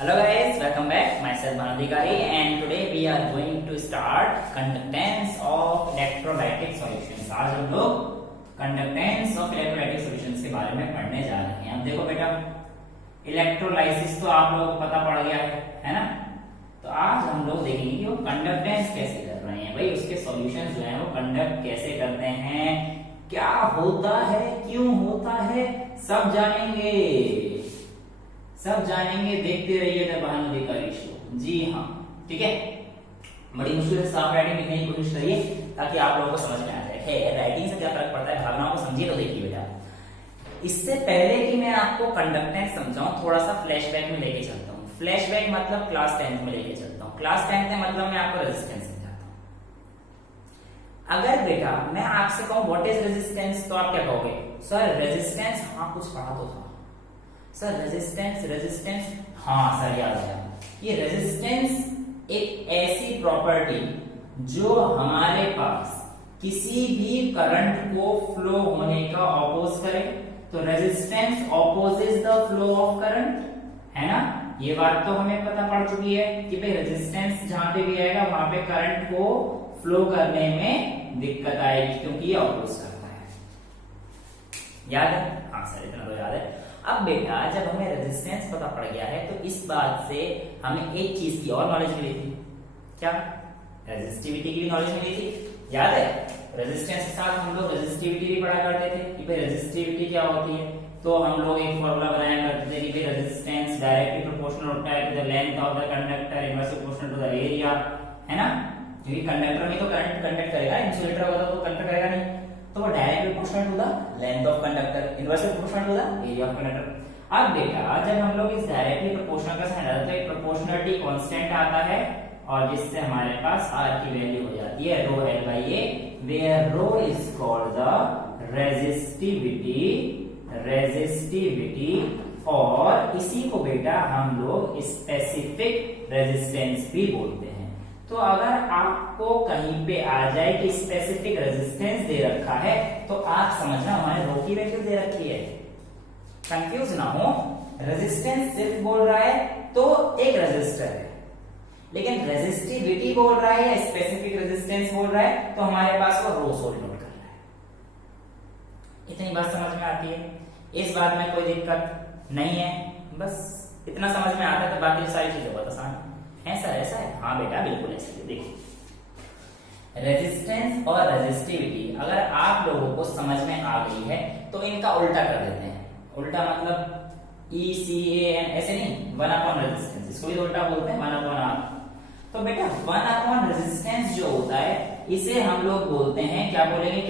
Hello guys, welcome back. Myself Manadhikari and today we are going to start conductance of electrolytic solutions. आज हम लोग conductance of electrolytic solutions के बारे में पढ़ने जा रहे हैं। अब देखो बेटा, इलेक्ट्रोलाइसिस तो आप लोगों को पता पड़ गया है ना? तो आज हम लोग देखेंगे कि वो कंडक्टेंस कैसे कर रहे हैं, भाई उसके सॉल्यूशंस जो हैं वो कंडक्ट कैसे करते हैं, क्या होता है, क्यों होता है, सब जानेंगे। देखते रहिए द भानुधिकारी शो। जी हाँ, ठीक है। बड़ी मुश्किल से साफ राइटिंग लिखने की कोशिश करिए ताकि आप लोगों को समझ में आ जाए। राइटिंग से क्या फर्क पड़ता है, भावनाओं को समझिए। तो देखिए बेटा, इससे पहले कि मैं आपको कंडक्टेंस समझाऊं, थोड़ा सा फ्लैशबैक में लेके चलता हूँ। फ्लैशबैक मतलब क्लास 10th में लेके चलता हूँ। क्लास 10th में मतलब मैं आपको रेजिस्टेंस समझाता हूँ। अगर बेटा मैं आपसे कहूँ व्हाट इज रेजिस्टेंस, तो आप क्या कहोगे? सर रेजिस्टेंस, हाँ कुछ पढ़ा तो था सर। रेजिस्टेंस, हाँ सर याद आया। ये रेजिस्टेंस एक ऐसी प्रॉपर्टी जो हमारे पास किसी भी करंट को फ्लो होने का ऑपोज करे। तो resistance opposes the flow of current, है ना? ये बात तो हमें पता पड़ चुकी है कि भाई रेजिस्टेंस जहां पे भी आएगा वहां पे करंट को फ्लो करने में दिक्कत आएगी क्योंकि ये ऑपोज करता है। याद है? हाँ सर, इतना तो याद है। अब बेटा जब हमें रेजिस्टेंस पता पड़ गया है तो इस बात से हमें एक चीज की और नॉलेज मिली थी। क्या? रेजिस्टिविटी की भी नॉलेज मिली थी। याद है? रेजिस्टेंस के साथ हम लोग रेजिस्टिविटी भी पढ़ा करते थे कि भाई रेजिस्टिविटी क्या होती है। तो हम लोग एक फॉर्मूला बनाया करते थे कि भाई रेजिस्टेंस डायरेक्टली प्रोपोर्शनल होता है to the length of the conductor inversely proportional to the area, है ना? क्योंकि कंडक्टर में तो करंट कंडक्ट करेगा, इंसुलेटर होगा तो कंडक्ट करेगा नहीं। तो वो directly proportional to the length of conductor, inversely proportional to the area of conductor. अब बेटा जब हम लोग इस डायरेक्टली प्रोपोर्शनल का साइन डालते हैं तो एक प्रोपोर्शनलिटी कांस्टेंट आता है और जिससे हमारे पास r की वैल्यू हो जाती है rho l by a, where rho is called the resistivity और इसी को बेटा हम लोग स्पेसिफिक रेजिस्टेंस भी बोलते हैं। तो अगर आपको कहीं पे आ जाए कि स्पेसिफिक रेजिस्टेंस दे रखा है तो आप समझना हमारे रो की वैल्यू दे रखी है। कंफ्यूज ना हो, रेजिस्टेंस सिर्फ बोल रहा है तो एक रेजिस्टर है, लेकिन रेजिस्टिविटी बोल रहा है या स्पेसिफिक रेजिस्टेंस बोल रहा है तो हमारे पास वो रो सोल्व नोट कर रहा है। इतनी बात समझ में आती है, इस बात में कोई दिक्कत नहीं है। बस इतना समझ में आता है तो बाकी सारी चीजें बहुत आसान है। सर ऐसा है? हाँ बेटा बिल्कुल ऐसा है। देखो रेजिस्टेंस और रेजिस्टिविटी अगर आप लोगों को समझ में आ गई है तो इनका उल्टा कर देते हैं। उल्टा मतलब ECAN ऐसे नहीं, 1 रेजिस्टेंस, इसको भी उल्टा बोलते हैं 1/R। तो बेटा 1 रेजिस्टेंस जो होता है इसे हम लोग बोलते हैं, क्या बोलेंगे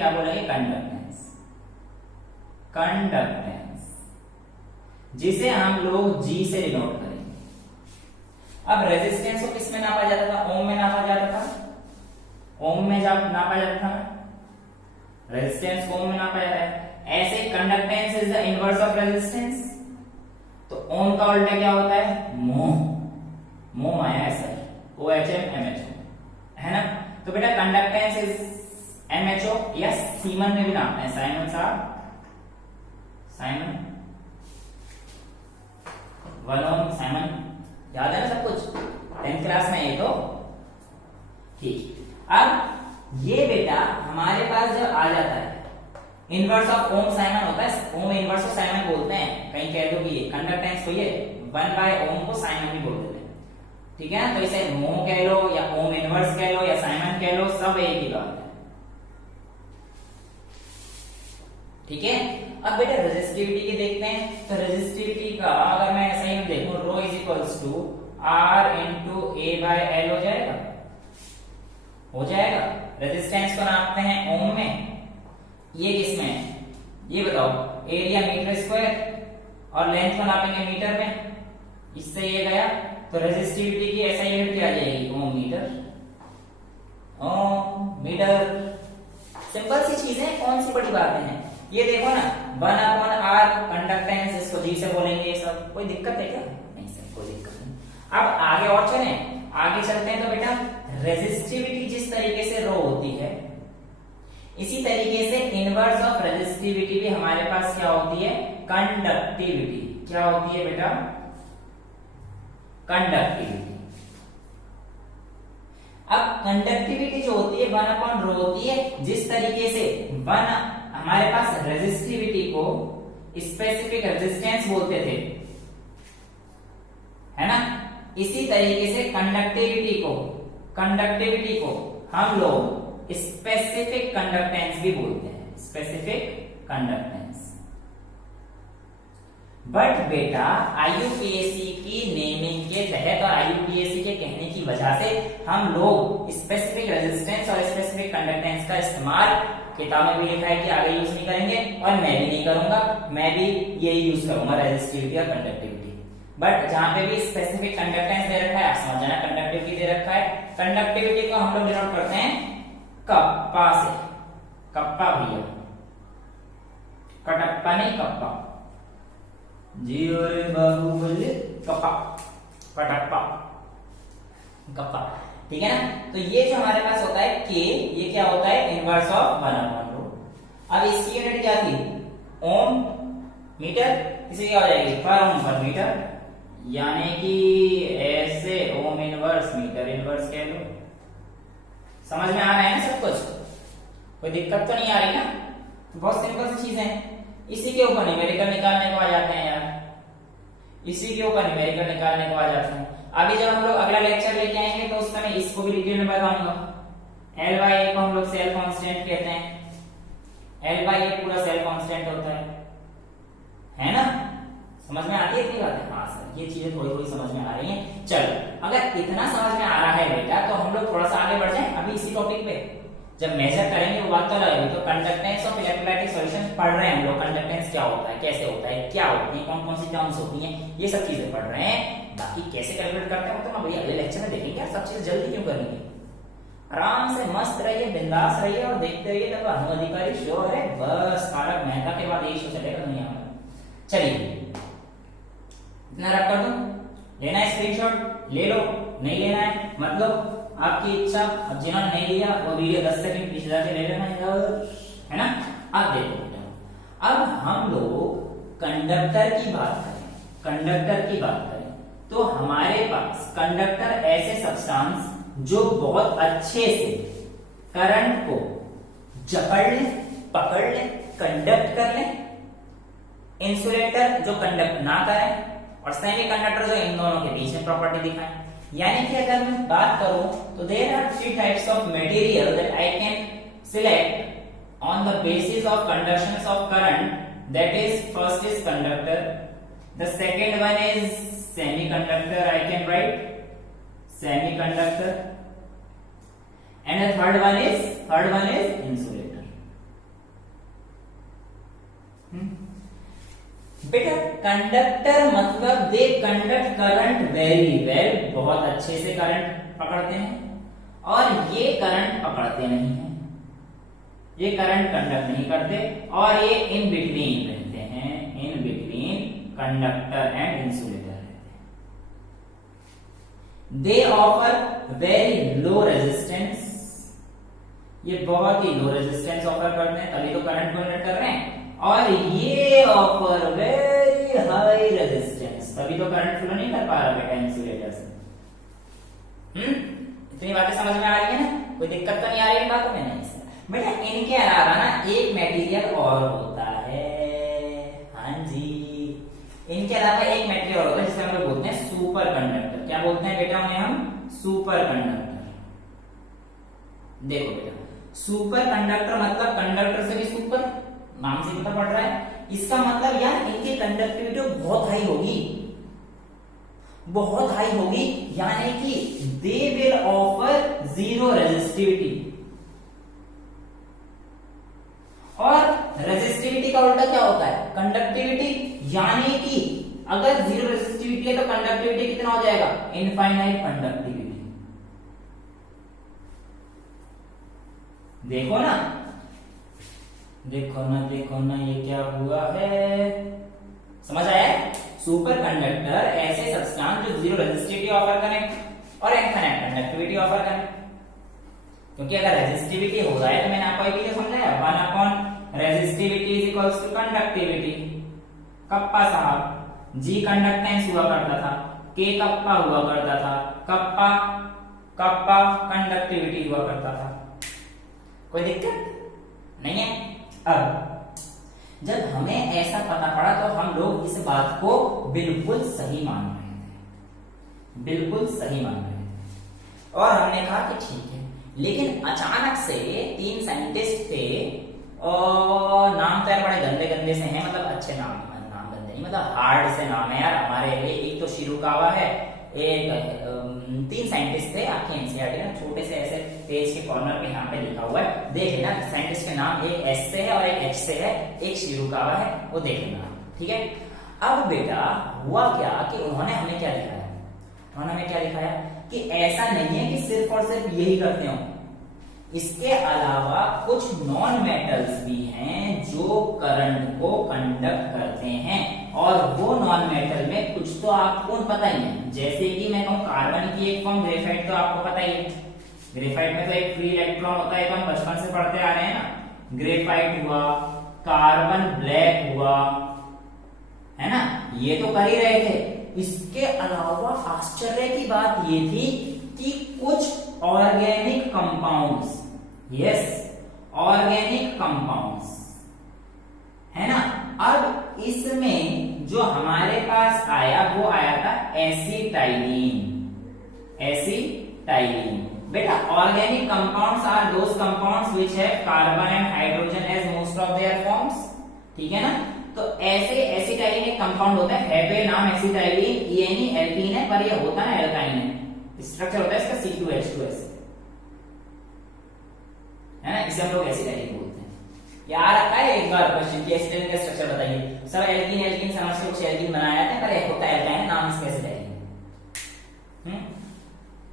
कंडक्टेंस, जिसे हम लोग G से डिनोट करेंगे। अब रेजिस्टेंस को किस में नापा जाता था? ओम में नापा जाता था। ओम में जब नापा जाता था रेजिस्टेंस को ओम में नापा जाता है। ऐसे conductance is the inverse of resistance. तो ओम का उल्टा क्या होता है? मोह माया ऐसा है, OHM MHO, है ना? तो बेटा कंडक्टेंस इज MHO या सीमन में भी नापते हैं। साइमन साहब, साइमन 1 ओम, साइमन याद है ना सब कुछ 10th क्लास में। ये तो ठीक। अब ये बेटा हमारे पास जब आ जाता है इनवर्स ऑफ ओम साइमन होता है, ओम इनवर्स ऑफ साइमन बोलते हैं। कहीं कह दो कि ये कंडक्टेंस को ये 1/ओम को साइमन भी बोल देते हैं, ठीक है? तो इसे मोह कह लो या ओम इनवर्स कह लो या साइमन कह लो, सब एक ही बात है, ठीक है? अब बेटा रेजिस्टिविटी के देखते हैं। तो रेजिस्टिविटी का अगर मैं ऐसा ही देखूं, rho is equals to R into A/L हो जाएगा। रेजिस्टेंस को नापते हैं ओम में, ये किस में? ये बताओ, एरिया मीटर स्क्वायर और लेंथ को नापेंगे मीटर में। इससे ये गया तो रेजिस्टिविटी की ऐसा यूनिट क्या आ जाएगी? ओम मीटर। सिंपल सी चीजें, कौन सी बड़ी बातें हैं? ये देखो ना 1/R कंडक्टेंस, इसको G से बोलेंगे। ये सब कोई दिक्कत है क्या? नहीं सर कोई दिक्कत नहीं। अब आगे और आगे चलते हैं। तो बेटा रेजिस्टिविटी जिस तरीके से रो होती है इसी तरीके से इनवर्स ऑफ रेजिस्टिविटी भी हमारे पास क्या होती है? कंडक्टिविटी। क्या होती है बेटा? कंडक्टिविटी। अब कंडक्टिविटी जो होती है 1/ρ होती है। जिस तरीके से हमारे पास रेजिस्टिविटी को स्पेसिफिक रेजिस्टेंस बोलते थे, है ना, इसी तरीके से कंडक्टिविटी को हम लोग स्पेसिफिक कंडक्टेंस भी बोलते हैं, स्पेसिफिक कंडक्टेंस। बट बेटा आईयूपीएसी की नेमिंग के तहत और आईयूपीएसी के कहने की वजह से हम लोग स्पेसिफिक रेजिस्टेंस और स्पेसिफिक कंडक्टेंस का इस्तेमाल किताब में भी लिखा है कि आगे यूज नहीं करेंगे, और मैं भी नहीं करूंगा, मैं भी यही यूज करूंगा, रेजिस्टिविटी और कंडक्टिविटी। बट जहां पे भी स्पेसिफिक कंडक्टेंस दे रखा है, आप समझ जाना कंडक्टिविटी दे रखा है। कंडक्टिविटी को हम लोग डिनोट करते हैं कप्पा से, कप्पा भैया, कटप्पा नहीं कप्पा जी, और बाबू बोले कप्पा, कटप्पा, कप्पा, ठीक है ना। तो ये जो हमारे पास होता है के, ये क्या होता है, इनवर्स ऑफ 1/ρ। अब इसकी यूनिट क्या थी, ओम मीटर, इसे क्या हो जाएगी, पर ओम पर मीटर, यानी कि ऐसे ओम इनवर्स मीटर इनवर्स कह लो। समझ में आ रहा है ना सब कुछ, कोई दिक्कत तो नहीं आ रही ना। तो बहुत सिंपल सी चीज है। इसी के ऊपर न्यूमेरिकल निकालने को आ जाते हैं यार, इसी के ऊपर न्यूमेरिकल निकालने को आ जाते हैं। अभी जब हम लोग अगला लेक्चर लेके आएंगे तो उस समय इसको भी डिटेल में बताऊंगा। L/A को हम लोग सेल कांस्टेंट कहते हैं, L/A पूरा सेल कांस्टेंट होता है ना। समझ में आती है इतनी बातें? हाँ सर, ये चीजें थोड़ी थोड़ी समझ में आ रही हैं। चलो, अगर इतना समझ में आ रहा है बेटा तो हम लोग थोड़ा सा आगे बढ़ जाएं अभी इसी टॉपिक पे। जब मेजर करेंगे वो बात तो अलग है। तो कंडक्टेंस ऑफ इलेक्ट्रोलाइटिक सॉल्यूशन पढ़ रहे हैं हम लोग, कंडक्टेंस क्या होता है, कैसे होता है, क्या होती है, कौन कौन सी टर्म्स होती हैं, ये सब चीजें पढ़ रहे हैं। बाकी कैसे कैलकुलेट करते हैं तो हम भैया अगले लेक्चर में देखेंगे। सब चीजें जल्दी क्यों करेंगे, आराम से मस्त रहिए, बिंदास रहिए और देखते रहिए तब अनुअधिकारी शो है। बस तारक मेहता के बाद यही शो चलेगा दुनिया में। चलिए इतना रख कर दो, लेना है स्क्रीनशॉट ले लो, नहीं लेना है मतलब आपकी इच्छा। अब जिन्होंने नहीं लिया वो वीडियो 10 सेकंड पीछे जाके ले लेना है ना। अब देखो, अब हम लोग कंडक्टर की बात करें, कंडक्टर की बात करें तो हमारे पास कंडक्टर ऐसे सब्सटेंस जो बहुत अच्छे से करंट को जकड़ ले, पकड़ ले, कंडक्ट कर ले। इंसुलेटर जो कंडक्ट ना करे, और सेमीकंडक्टर जो इन दोनों के बीच में प्रॉपर्टी दिखाए। यानी कि अगर मैं बात करूं तो there are 3 types of material that I can select on the basis of conductions of current. That is, first is conductor, the second one is semiconductor, I can write semiconductor, and the third one is insulator. बेटा conductor मतलब they conduct current very well, बहुत अच्छे से current पकड़ते हैं, और ये current पकड़ते नहीं है, ये करंट कंडक्ट नहीं करते, और ये इन बिटवीन रहते हैं, in between conductor and insulator. They offer very low resistance, ये बहुत ही लो रेजिस्टेंस ऑफर करते हैं, तभी तो करंट को जनरेट कर रहे हैं। और ये ऑफर वेरी हाई रेजिस्टेंस, तभी तो करंट फ्लो नहीं कर पा रहा बेटा इंसुलेटर से। इतनी बातें समझ में आ रही है ना, कोई दिक्कत तो नहीं आ रही है बातों में? नहीं बेटा, इनके अलावा ना एक मटेरियल और होता है। हाँ जी, इनके अलावा एक मटेरियल होता है जिसे हम लोग बोलते हैं सुपर कंडक्टर। क्या बोलते हैं बेटा उन्हें हम? Super conductor. देखो बेटा, सुपर कंडक्टर मतलब कंडक्टर से भी सुपर, नाम से पता पड़ रहा है। इसका मतलब यार इनकी कंडक्टिविटी बहुत हाई होगी, बहुत हाई होगी, यानी कि they will offer zero resistivity. और रेजिस्टिविटी का उल्टा क्या होता है? कंडक्टिविटी। यानी कि अगर जीरो रेजिस्टिविटी है तो कंडक्टिविटी कितना हो जाएगा? Infinite conductivity. देखो ना, देखो ना, देखो ना, ये क्या हुआ है, समझ आया? सुपर कंडक्टर ऐसे सब्सटेंस जो जीरो रेजिस्टिविटी ऑफर करें और इनफाइनाइट कंडक्टिविटी ऑफर करें। क्योंकि अगर रेजिस्टिविटी हो जाए तो मैंने आपको एक वीडियो समझाया, 1 resistivity is equals to conductivity. Kappa साहब, जी कंडक्टेंस हुआ करता था, के कप्पा हुआ करता था, कप्पा कप्पा कंडक्टिविटी हुआ करता था। कोई दिक्कत नहीं है। अब जब हमें ऐसा पता पड़ा तो हम लोग इस बात को बिल्कुल सही मान रहे थे, बिल्कुल सही मान रहे थे, और हमने कहा कि ठीक है। लेकिन अचानक से 3 साइंटिस्ट थे, और नाम तो यार बड़े गंदे गंदे से हैं, मतलब अच्छे नाम गंदे नहीं, मतलब हार्ड से नाम है यार हमारे लिए। एक तो शिरुकावा है, एक 3 साइंटिस्ट थे, आपके एनसीईआरटी में छोटे से ऐसे पेज के कॉर्नर पे यहाँ पे लिखा हुआ है, देख लेना। साइंटिस्ट के नाम एक एस से है और एक एच से है, एक शिरुकावा है, वो देख लेना, ठीक है। अब बेटा हुआ क्या कि उन्होंने हमें क्या दिखाया, उन्होंने हमें क्या दिखाया कि ऐसा नहीं है कि सिर्फ और सिर्फ यही करते हो, इसके अलावा कुछ नॉन मेटल्स भी हैं जो करंट को कंडक्ट करते हैं, और वो नॉन मेटल में कुछ तो आपको पता ही है। जैसे कि मैं कहूं कार्बन की एक फॉर्म ग्रेफाइट, तो आपको पता ही है, ग्रेफाइट में तो एक फ्री इलेक्ट्रॉन होता है, तो हम बचपन से पढ़ते आ रहे हैं ना। ग्रेफाइट हुआ, कार्बन ब्लैक हुआ, है ना, ये तो कर ही रहे थे। इसके अलावा आश्चर्य की बात ये थी कि कुछ organic compounds, yes organic compounds, है ना। अब इसमें जो हमारे पास आया वो आया था एसिटाइलिन, एसिटाइलिन। बेटा organic compounds are those compounds which have carbon and hydrogen as most of their forms, ठीक है ना। तो ऐसे एसिटाइलिन एक कंपाउंड होता है पे नाम एसिटाइलिन, यानी एल्कीन है, पर ये होता है एल्काइन है। स्ट्रक्चर होता है इसका C2H2S, है ना, इसे हम लोग एसिटाइलिन बोलते हैं। यार रखा है एक बार क्वेश्चन की एसिटाइलिन का स्ट्रक्चर बताइए। सब एल्कीन एल्कीन समझ के कुछ एल्कीन बनाया है, पर एक होता है एल्काइन, नाम इसका एसिटाइलिन।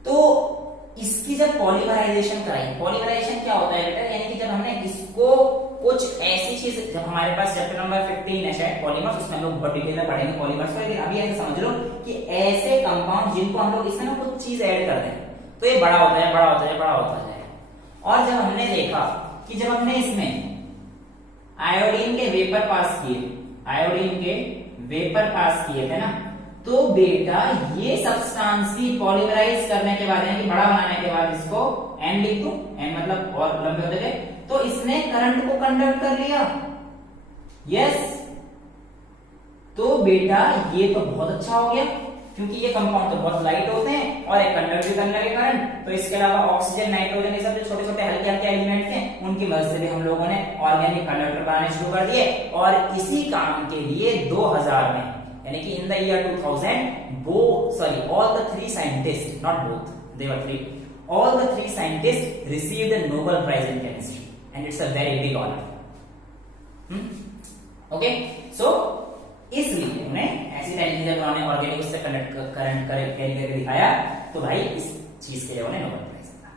तो इसकी जब पॉलीमराइजेशन कराई, पॉलीमराइजेशन क्या होता है बेटा, यानी कि जब हमने इसको कुछ ऐसी चीज, जब हमारे पास चैप्टर नंबर 15 है शायद पॉलीमर्स, उसमें हम लोग बहुत डिटेल में पढ़ेंगे पॉलीमर्स को, लेकिन अभी ऐसे समझ लो कि ऐसे कंपाउंड जिनको हम लोग इसमें कुछ चीज ऐड कर दें तो ये बड़ा होता है, बड़ा होता है, बड़ा होता है। और जब हमने देखा कि जब हमने इसमें आयोडीन के वेपर पास किए, आयोडीन के वेपर पास किए थे ना, तो बेटा ये सब्सटेंस भी पॉलीमराइज करने के बाद, यानी बड़ा बनाने के बाद, इसको एन लिख दूं, एन मतलब और लंबे होते गए, तो इसने करंट को कंडक्ट कर लिया, यस। तो बेटा ये तो बहुत अच्छा हो गया, क्योंकि ये कंपाउंड तो बहुत लाइट होते हैं और एक कंडक्ट भी करने लगे करंट। तो इसके अलावा ऑक्सीजन, नाइट्रोजन, ये सब जो छोटे छोटे हल्के हल्के एलिमेंट थे, उनकी मदद से भी हम लोगों ने ऑर्गेनिक कंडक्टर बनाने शुरू कर दिए। और इसी काम के लिए 2000 में, यानी कि in the year 2000, all the 3 scientists, not both, they were 3, all the 3 scientists received the Nobel Prize in Chemistry, and it's a very big honor. Okay, so इसलिए उन्हें एसिटाइलिन जब उन्होंने ऑर्गेनिक उससे करंट कैरी करके दिखाया, तो भाई इस चीज के लिए उन्हें नोबेल प्राइज मिला।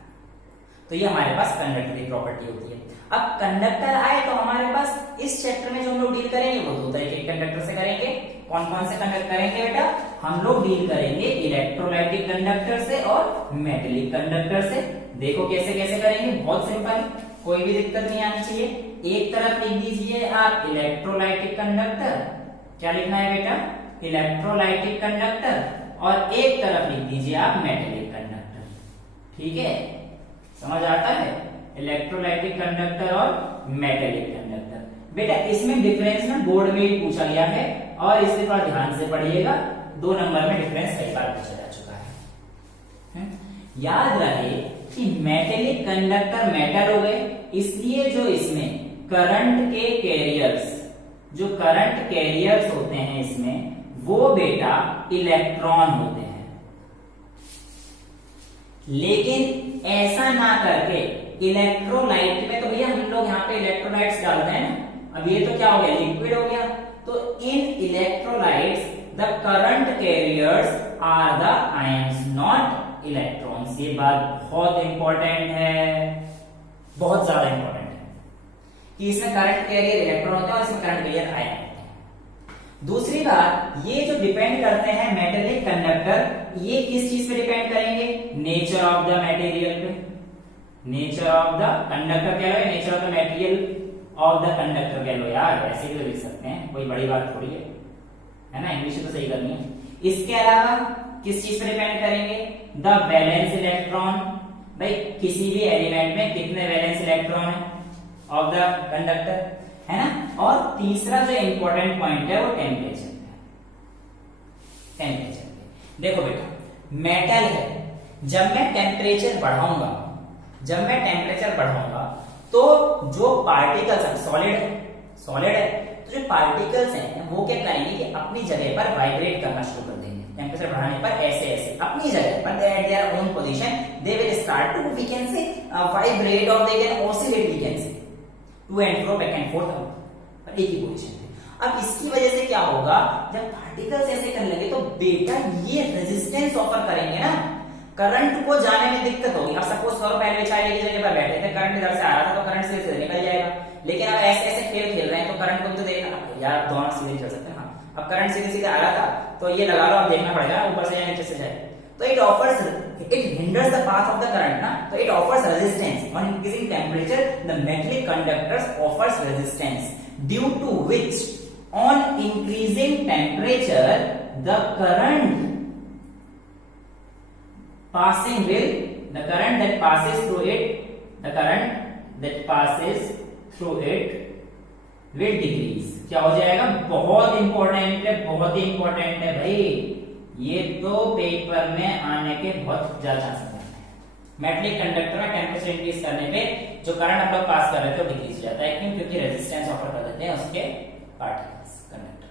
तो ये हमारे पास कंडक्टिव प्रॉपर्टी होती है। अब कंडक्टर आए तो हमारे पास इस चैप्टर में जो हम लोग डील करेंगे वो 2 तरह के कंडक्टर से करेंगे। कौन कौन से कंडक्ट करेंगे बेटा, हम लोग डील करेंगे इलेक्ट्रोलाइटिक कंडक्टर से और मेटेलिक कंडक्टर से। देखो कैसे कैसे करेंगे, बहुत सिंपल, कोई भी दिक्कत नहीं आनी चाहिए। एक तरफ लिख दीजिए आप इलेक्ट्रोलाइटिक कंडक्टर, क्या लिखना है बेटा, इलेक्ट्रोलाइटिक कंडक्टर, और एक तरफ लिख दीजिए आप मेटेलिक कंडक्टर, ठीक है, समझ आता है, इलेक्ट्रोलाइटिक कंडक्टर और मेटेलिक कंडक्टर। बेटा इसमें डिफरेंस ना बोर्ड में ही पूछा गया है, और इसे थोड़ा ध्यान से पढ़िएगा, 2 नंबर में डिफरेंस कई बार पूछा जा चुका है। याद रहे कि मेटेलिक कंडक्टर मेटल हो गए, इसलिए जो इसमें करंट के कैरियर्स, जो करंट कैरियर्स होते हैं इसमें, वो बेटा इलेक्ट्रॉन होते हैं। लेकिन ऐसा ना करके इलेक्ट्रोलाइट में, तो भैया हम लोग यहाँ पे इलेक्ट्रोलाइट्स डालते हैं ना, अब ये तो क्या हो गया, लिक्विड हो गया। तो in electrolytes the current carriers are the ions, not electrons. ये बात बहुत इंपॉर्टेंट है, बहुत ज्यादा इंपॉर्टेंट है कि इसमें करंट कैरियर इलेक्ट्रॉन होते हैं और इसमें करंट कैरियर आयन होते हैं। दूसरी बात, ये जो डिपेंड करते हैं मेटेलिक कंडक्टर, ये किस चीज पे डिपेंड करेंगे, नेचर ऑफ द मटेरियल पे। नेचर ऑफ द कंडक्टर कह लो, nature of the material of the conductor कह लो, यार ऐसे भी लिख सकते हैं, कोई बड़ी बात थोड़ी है ना, इंग्लिश तो सही करनी है। इसके अलावा किस चीज पर डिपेंड करेंगे? द वैलेंस इलेक्ट्रॉन, भाई किसी भी एलिमेंट में कितने वैलेंस इलेक्ट्रॉन है ऑफ द कंडक्टर, है ना। और तीसरा जो इंपॉर्टेंट पॉइंट है वो टेम्परेचर है। टेम्परेचर देखो बेटा, मेटल है, जब मैं टेम्परेचर बढ़ाऊंगा तो जो पार्टिकल्स है, सॉलिड है, तो जो पार्टिकल्स हैं वो क्या करेंगे कि अपनी जगह पर वाइब्रेट करना शुरू कर देंगे। टेम्परेचर बढ़ाने पर ऐसे अपनी जगह पर their own position they will start to we can say vibrate और they can oscillate, we can say to and fro, back and forth, एक ही पोजीशन है। अब इसकी वजह से क्या होगा, जब पार्टिकल्स ऐसे करने लगे तो बेटा ये रेजिस्टेंस ऑफर करेंगे ना, करंट को जाने में दिक्कत होगी। अब सपोज करो पहले बेचारे की जगह पर बैठे थे, करंट इधर से आ रहा था तो करंट सीधे निकल जाएगा, लेकिन अब ऐसे खेल रहे हैं तो करंट को भी तो देखना यार, दोनों सीधे चल सकते हैं। हाँ, अब करंट सीधे आ रहा था तो ये लगा लो, अब देखना पड़ेगा ऊपर से या नीचे से जाए, तो it hinders the path of the current ना, तो it offers resistance on increasing temperature. The metallic conductors offers resistance due to which on increasing temperature the current that passes through it will decrease. क्या हो जाएगा? बहुत important है भाई, ये तो पेपर में आने के बहुत ज्यादा चांस है। मेटलिक कंडक्टर में टेम्परेचर इंक्रीज करने पे जो करंट हम लोग पास कर रहे थे वो डिक्रीज हो जाता है। क्यों? क्योंकि रेजिस्टेंस ऑफर कर देते हैं उसके पार्टिकल्स, कंडक्टर।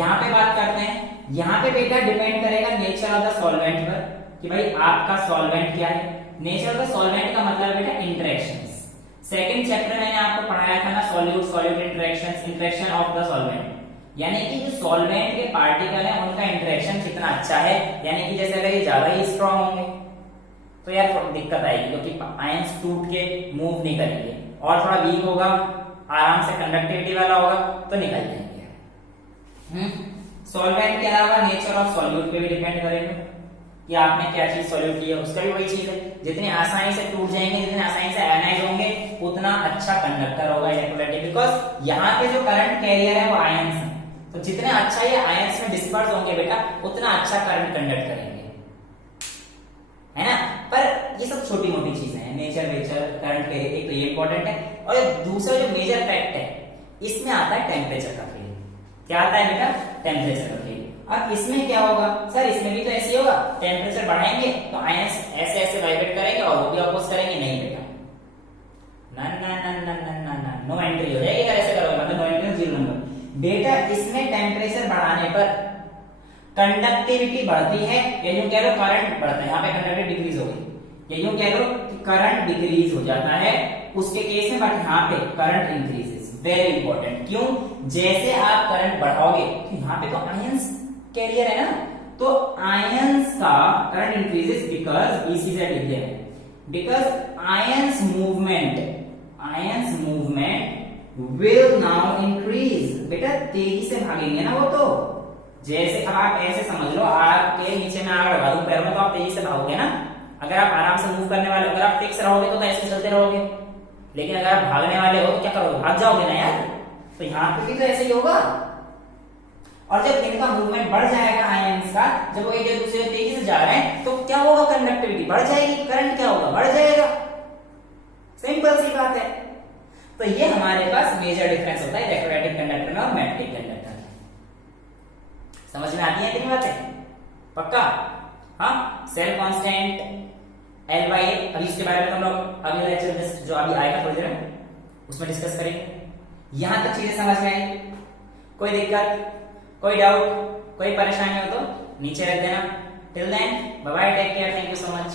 यहाँ पे बात करते हैं, यहाँ पे बेटा डिपेंड करेगा नेचर ऑफ द सॉल्वेंट पर कि भाई आपका सॉल्वेंट क्या है। नेचर ऑफ द सॉल्वेंट का मतलब बेटा इंटरेक्शंस। सेकंड चैप्टर मैंने आपको पढ़ाया था ना, solute interaction of the solvent, यानी कि जो सॉल्वेंट के पार्टिकल है उनका इंटरेक्शन कितना अच्छा है। यानी कि जैसे अगर ये ज्यादा ही स्ट्रांग होंगे तो यार दिक्कत आएगी, क्योंकि आयंस टूट के मूव नहीं करेंगे, और थोड़ा वीक होगा, आराम से कंडक्टिविटी वाला होगा तो निकल जाएंगे। सॉल्वेंट के अलावा नेचर ऑफ सॉल्यूट पे भी डिपेंड करेगा कि आपने क्या चीज सॉल्यूट की है, उसका भी वही चीज है। जितनी आसानी से टूट जाएंगे, जितनी आसानी से आयनाइज होंगे, उतना अच्छा कंडक्टर होगा इलेक्ट्रोलाइटिक, बिकॉज यहाँ पे जो करंट कैरियर है वो आयंस है, तो जितने अच्छा ये आयंस में डिस्पर्स होंगे बेटा उतना अच्छा करंट कंडक्ट करेंगे, है ना। पर ये सब छोटी मोटी चीजें हैं, नेचर करंट के, एक तो ये इंपॉर्टेंट है, और दूसरा जो मेजर फैक्ट है इसमें आता है टेम्परेचर का खेल। क्या आता है बेटा? टेम्परेचर का खेल। अब इसमें क्या होगा सर? इसमें भी तो ऐसे होगा, टेम्परेचर बढ़ाएंगे तो आयंस ऐसे वाइब्रेट करेंगे और वो भी अपोज करेंगे। नहीं बेटा, नो एंट्री हो जाएगी अगर ऐसे करोगे, मतलब नो एंट्री, 0 नंबर। बेटा इसमें टेम्परेचर बढ़ाने पर कंडक्टिविटी बढ़ती है, या यूं कह लो करंट बढ़ता है। यहाँ पे कंडक्टिविटी डिक्रीज हो गई, या यूं कह लो कि करंट डिक्रीज हो जाता है उसके केस में, बट यहाँ पे करंट इंक्रीजेस। Very important. क्यों? जैसे आप करंट बढ़ाओगे तो यहाँ पे तो आयंस कैरियर है ना, तो आयंस का करंट इंक्रीजेस बिकॉज बीसीजेड लिख दिया है, because ions movement will now increase. बेटा तेजी से भागेंगे ना वो, तो जैसे अब आप ऐसे समझ लो, आपके नीचे में आग लगा दूं पैर में तो आप तेजी से भागोगे ना। अगर आप आराम से मूव करने वाले, अगर आप फिक्स रहोगे तो ऐसे चलते रहोगे, लेकिन अगर आप भागने वाले हो तो क्या करोगे? भाग जाओगे ना यार। तो यहाँ पे भी तो ऐसे ही होगा। और जब इनका मूवमेंट बढ़ जाएगा आयंस का, जब वो एक दूसरे से तेजी से जा रहे हैं तो क्या होगा? कंडक्टिविटी बढ़ जाएगी, करंट क्या होगा? बढ़ जाएगा। सिंपल सी बात है। तो ये हमारे पास मेजर डिफरेंस होता है इलेक्ट्रोलाइटिक कंडक्टर में और मैग्नेटिक कंडक्टर में। समझ में आती है कितनी बातें? पक्का? हाँ, सेल कांस्टेंट L/A, अभी इसके बारे में हम लोग अगले लेक्चर में जो अभी आएगा थोड़ी देर में उसमें डिस्कस करेंगे। यहां तक चीजें समझ में आई? कोई दिक्कत, कोई डाउट, कोई परेशानी हो तो नीचे रख देना। Till then bye bye, take care, thank you so much.